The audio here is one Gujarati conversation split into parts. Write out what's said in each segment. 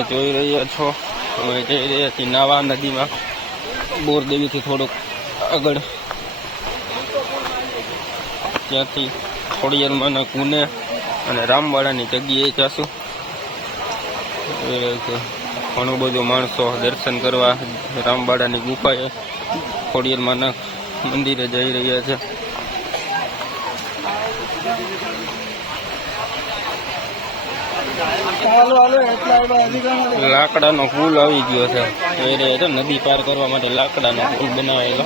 તમે જોઈ રહ્યા છો અમે જઈ રહ્યા છીએ નાવા નદીમાં બોરદેવીથી થોડુંક આગળ, ત્યાંથી ખોડિયારમાંના કુને અને રામવાડાની જગ્યાએ જશું. ઘણું બધું માણસો દર્શન કરવા રામવાડાની ગુફાએ ખોડિયારમાંના મંદિરે જઈ રહ્યા છે. લાકડાનો પુલ આવી ગયો છે. એ નદી પાર કરવા માટે લાકડાનો પુલ બનાવેલો,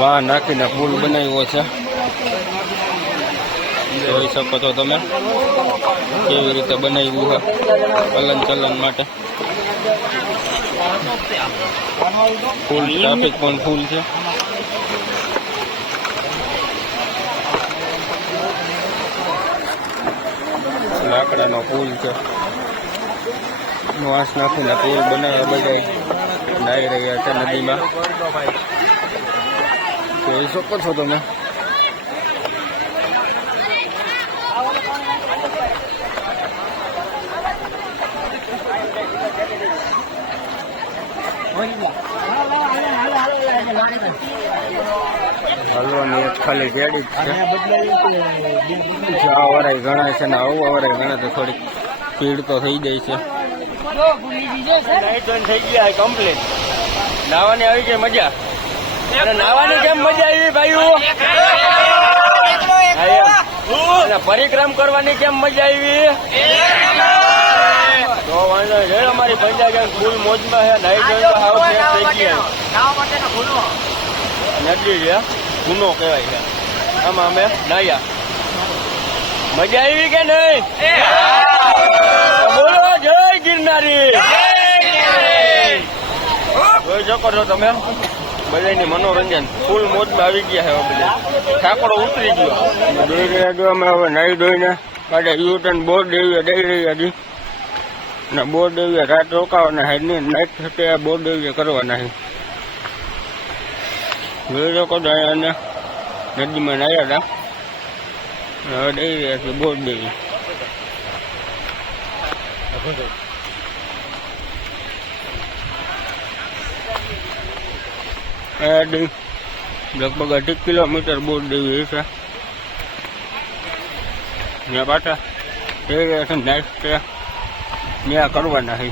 વાહ નાખીને પુલ બનાવ્યો છે. જોઈ શકો છો તમે કેવી રીતે બનાવ્યું છે હલન ચલન માટે. ફૂલ ટ્રાફિક પણ ફૂલ છે. લાકડાનો પુલ છે, વાંસ નાખીને પુલ બનાવે બધા નાઈ રહ્યા છે નદીમાં. જોઈ શકો છો તમે. હલવાની એક ખાલી ગાડી જ છે. અવરાય ઘણા છે ને આવું અવરાય ઘણા તો થોડીક ભીડ તો થઈ જાય છે. થઈ ગયા કમ્પ્લીટ. નાવાની આવી ગઈ મજા. અને નાવાની કેમ મજા આવી ભાઈઓ? પરિક્રમ કરવાની કેમ મજા આવી? તો વાંધો નહીં, અમારી પંજા ગેંગ ફૂલ મોજમાં છે. નાઈ જોઈ તો હાવ ફ્રેશ થઈ ગયા. નદી છે, ગુનો કહેવાય છે. આમાં અમે નાયા. મજા આવી કે નહીં? બોલો જય ગિરનારી. જોઈ શકો છો તમે બધાની મનોરંજન ફૂલ મોજમાં આવી ગયા છે. બધા ઠાકોરો ઉતરી ગયો. જોઈ રહ્યા છો અમે હવે નાઈ ધોઈને પાછા યુટર્ન બોરદેવીએ દઈ રહ્યા છીએ. ને બોરદેવીએ રાત રોકાવાના છે ને નાઇટ થતે બોરદેવીએ કરવાના છે. જોઈ શકો છો અહીંયા નદીમાં નાહ્યા હતા. હવે દઈ રહ્યા છે બોરદેવી. લગભગ 18 કિલોમીટર બોરદેવી છે. ત્યાં પાછા જઈ રહ્યા છે નાઇટ ત્યાં કરવાના છે.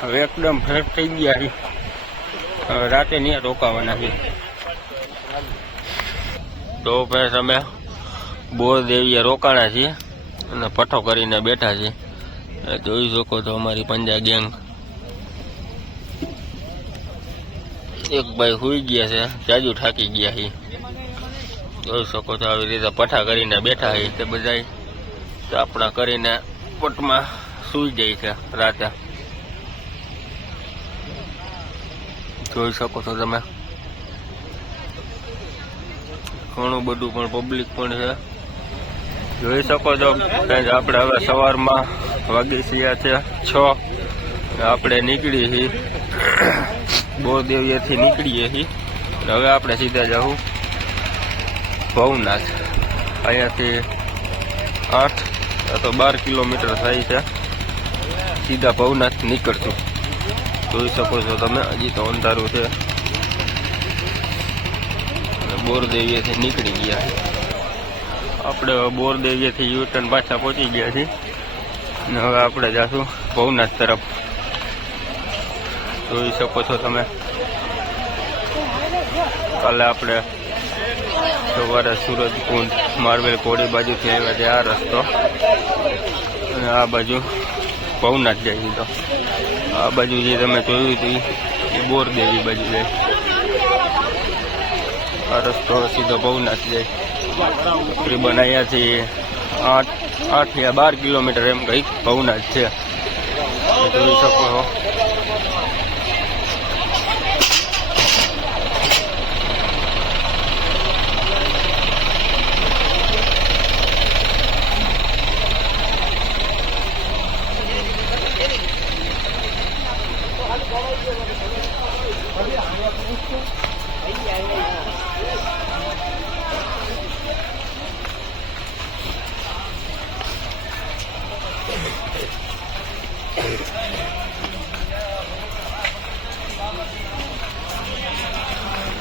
હવે એકદમ ફ્રેશ થઈ ગયા છે. હવે રાતે ત્યાં રોકાવાના છે. તો પછી અમે બોરદેવીએ રોકાણા છીએ અને પઠ્ઠો કરીને બેઠા છીએ. જોઈ શકો છો અમારી પંજા ગેંગ. એક ભાઈ સુઈ ગયા છે, જાજુ થાકી ગયા છે. જોઈ શકો છો આવી રીતે પઠ્ઠા કરીને બેઠા છે. તે બધા આપણા કરીને પટમાં સુઈ જાય છે રાતે. જોઈ શકો છો તમે ઘણું બધું પણ પબ્લિક પણ છે. જોઈ શકો છો આપણે હવે સવારમાં વાગી ગયા છે 6. આપણે નીકળી છીએ બોરદેવીએથી નીકળીએ છીએ. હવે આપણે સીધા જવું ભવનાથ. અહીંયાથી 8 તો 12 કિલોમીટર થાય છે. સીધા ભવનાથ નીકળશું. જોઈ શકો છો તમે હજી તો અંધારું છે. બોરદેવીએથી નીકળી ગયા. આપણે બોરદેવીએથી યુટર્ન પાછા પહોંચી ગયા છીએ અને હવે આપણે જઈશું ભવનાથ તરફ. જોઈ શકો છો તમે કાલે આપણે સવારે સુરજકુંડ માર્વેલ કોડી બાજુથી આવ્યા છે આ રસ્તો, અને આ બાજુ ભવનાથ જાય. તો આ બાજુ જે તમે જોયું હતું એ બોરદેવી બાજુ જાય. આ રસ્તો સીધો ભવનાથ જાય. તકરીબન અહીંયાથી 8 या 12 કિલોમીટર એમ કંઈક ભવનાથ છે. જોઈ શકો છો.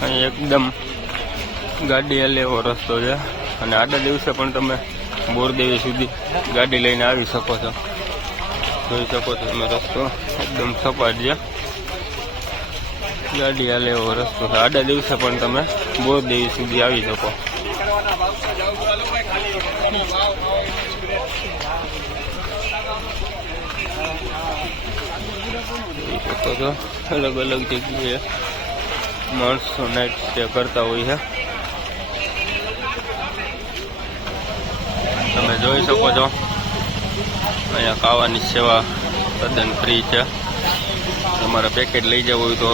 અહીં એકદમ ગાડી હાલે એવો રસ્તો છે અને આડા દિવસે પણ તમે બોરદેવી સુધી ગાડી લઈને આવી શકો છો. જોઈ શકો છો તમે રસ્તો એકદમ સપાટ છે, ગાડી હાલે એવો રસ્તો છે. આડા દિવસે પણ તમે બોરદેવી સુધી આવી શકો. જોઈ શકો છો અલગ અલગ જગ્યાએ માણસો નાઇટ સ્ટે કરતા હોય છે. તમે જોઈ શકો છો અહીંયા ખાવાની સેવા તદ્દન ફ્રી છે. તમારે પેકેટ લઈ જવું હોય તો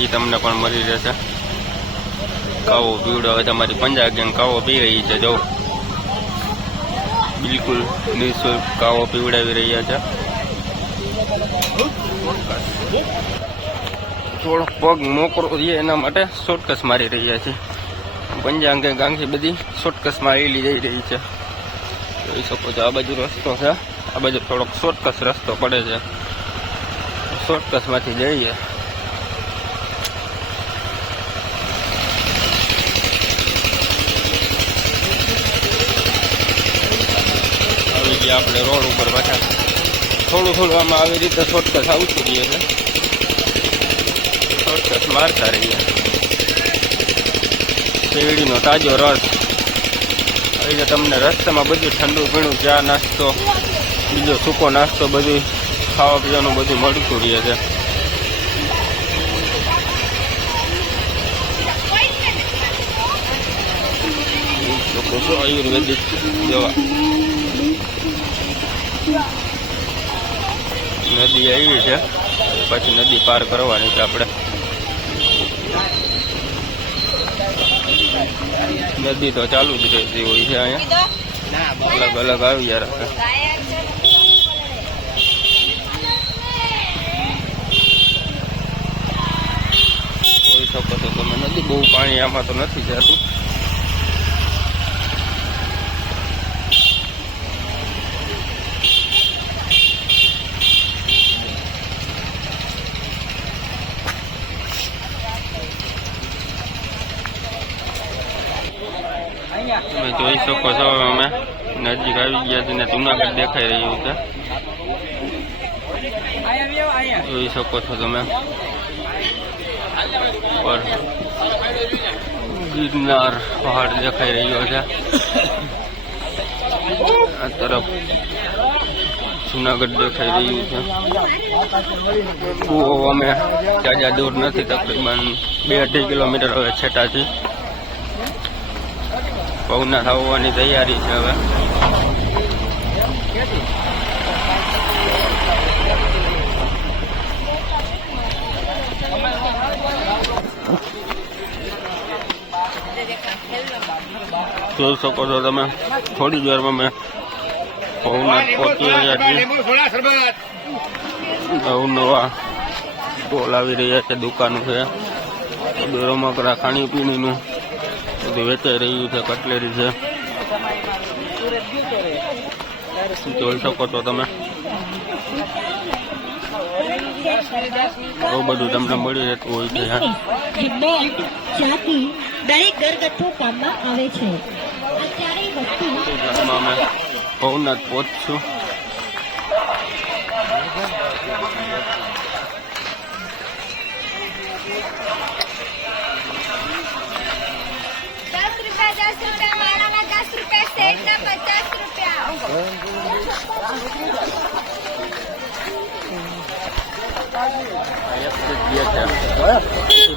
એ તમને પણ મળી રહેશે. કાવો પીવડાવે તમારી પંજા ગેંગ કાવો પી રહી છે. જો બિલકુલ નિઃશુલ્ક કાવો પીવડાવી રહ્યા છે. થોડોક પગ મોકરો છે એના માટે શોર્ટકટ મારી રહ્યા છે. પંજા અંગે ગાંઠી બધી શોર્ટકટ મારેલી જઈ રહી છે. જોઈ શકો છો આ બાજુ રસ્તો છે, આ બાજુ થોડોક શોર્ટકટ રસ્તો પડે છે. શોર્ટકટ માંથી જઈએ. આવી ગયા આપણે રોડ ઉપર પાછા. થોડું થોડું આમાં આવી રીતે શોર્ટકટ આવતું રહીએ છે. શોર્ટકટ મારતા રહીએ. શેરડીનો તાજો રસ આવી રીતે તમને રસ્તામાં બધું ઠંડુ પીણું, ચા નાસ્તો, બીજો સૂકો નાસ્તો બધું ખાવા પીવાનું બધું મળતું રહે છે. આયુર્વેદિક દવા. નદી આવી છે, પછી નદી પાર કરવાની છે આપણે. નદી તો ચાલુ જ રહેતી હોય છે અહીંયા, અલગ અલગ આવ્યા રાખે. જોઈ શકો છો તમે નદી, બહુ પાણી આમાં તો નથી જતું. તમે જોઈ શકો છો અમે નજીક આવી ગયા છે ને જુનાગઢ દેખાઈ રહ્યું છે. જોઈ શકો છો તમે પર ગિરનાર પહાડ દેખાઈ રહ્યો છે. આ તરફ જુનાગઢ દેખાઈ રહ્યું છે. કુવો અમે જાજા દૂર નથી, તકરીબન 2-2.5 કિલોમીટર હવે છેટાથી. પૌના થવાની તૈયારી છે હવે. જોઈ શકો છો તમે થોડી દેરમાં મેં પૌના પહોંચી રહ્યા છીએ. નવા સ્ટોલ આવી રહ્યા છે, દુકાનો છે, રમકડા ખાણીપીણીનું બધું વેચાઈ રહ્યું છે. કટલેરી છે, જોઈ શકો છો તમે. બહુ બધું તમને મળી રહેતું હોય છે. દરેક ઘરગથ્થુ કામમાં આવે છે. અમે ભવનાથ પહોંચશું.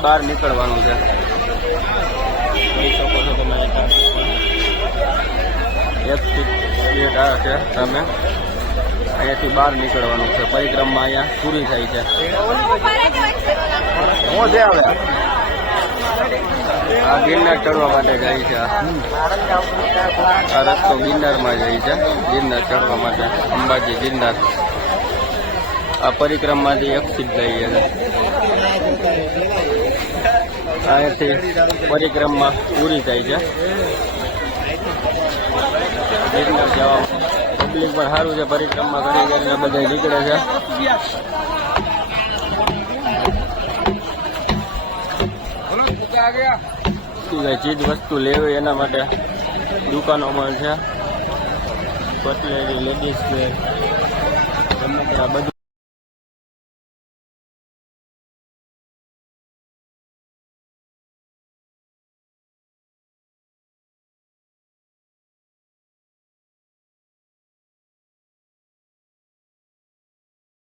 બહાર નીકળવાનું છે. જોઈ શકો છો તમે એક્સિટ ગેટ આ છે સામે. અહીંયાથી બહાર નીકળવાનું છે. પરિક્રમા અહીંયા પૂરી થાય છે. આ ગિરનાર ચડવા માટે જાય છે. આ રસ્તો ગિરનારમાં જાય છે, ગિરનાર ચડવા માટે. અંબાજી ગિરનાર આ પરિક્રમાથી એક્સિટ જઈએ છે. અહીંયાથી પરિક્રમા પૂરી થાય છે. ગિરનાર જવા પબ્લિક પણ સારું છે, પરિક્રમા કરી કરીને બધા નીકળે છે. ચીજ વસ્તુ લેવી એના માટે દુકાનો પણ છે. પટલેરી લેડીઝ છે, બધું